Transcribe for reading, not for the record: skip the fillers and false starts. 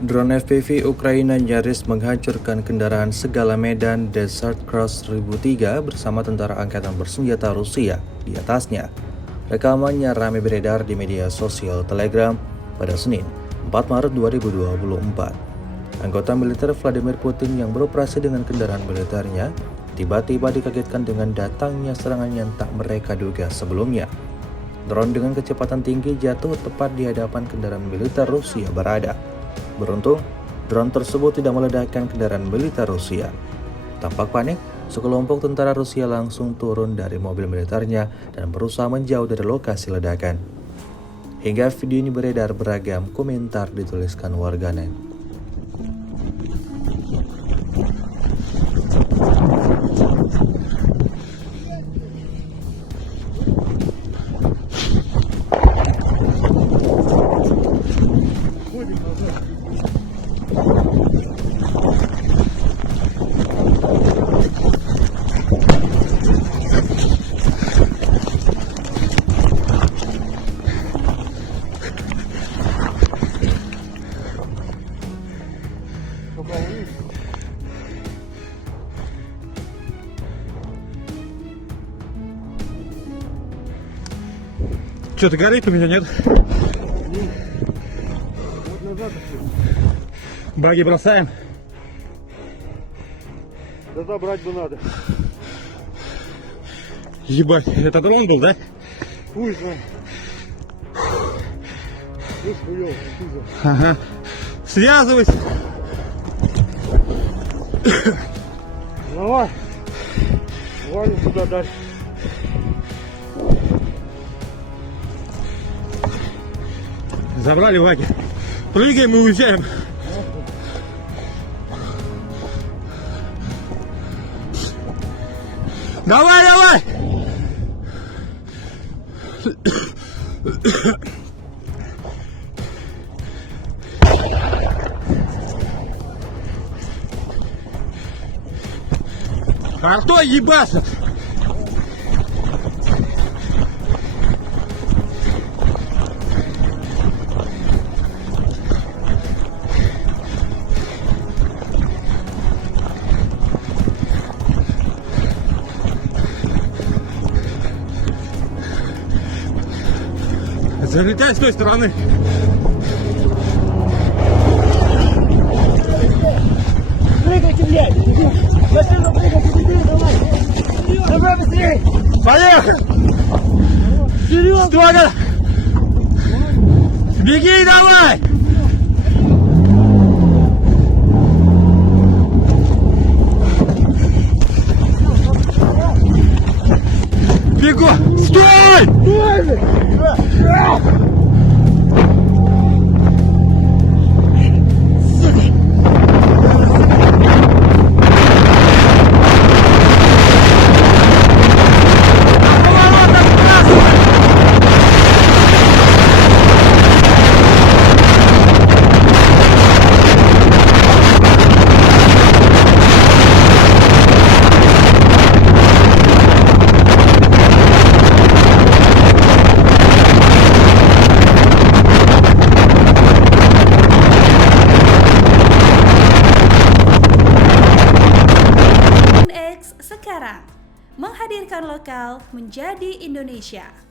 Drone FPV Ukraina nyaris menghancurkan kendaraan segala medan Desert Cross 1003 bersama tentara angkatan bersenjata Rusia di atasnya. Rekamannya ramai beredar di media sosial Telegram pada Senin, 4 Maret 2024. Anggota militer Vladimir Putin yang beroperasi dengan kendaraan militernya tiba-tiba dikagetkan dengan datangnya serangan yang tak mereka duga sebelumnya. Drone dengan kecepatan tinggi jatuh tepat di hadapan kendaraan militer Rusia berada. Beruntung, drone tersebut tidak meledakkan kendaraan militer Rusia. Tampak panik, sekelompok tentara Rusia langsung turun dari mobil militernya dan berusaha menjauh dari lokasi ledakan. Hingga video ini beredar, beragam komentar dituliskan warganet. Что-то горит у меня, нет? Вот назад пошли. Баги бросаем. Да брать бы надо. Ебать, это дрон был, да? Хуй знает. Ну хуёво, хуже. Ага. Связывайся. Давай. Валим туда дальше. Забрали баги. Прыгаем и уезжаем. Давай, давай! Артой ебашит! Залетай с той стороны. Прыгайте, блядь! Машину прыгайте, быстрее, давай! Давай быстрее! Поехали! Серьезно? Стой! Беги давай! Бегу! Стой! Стой! Sekarang menghadirkan lokal menjadi Indonesia.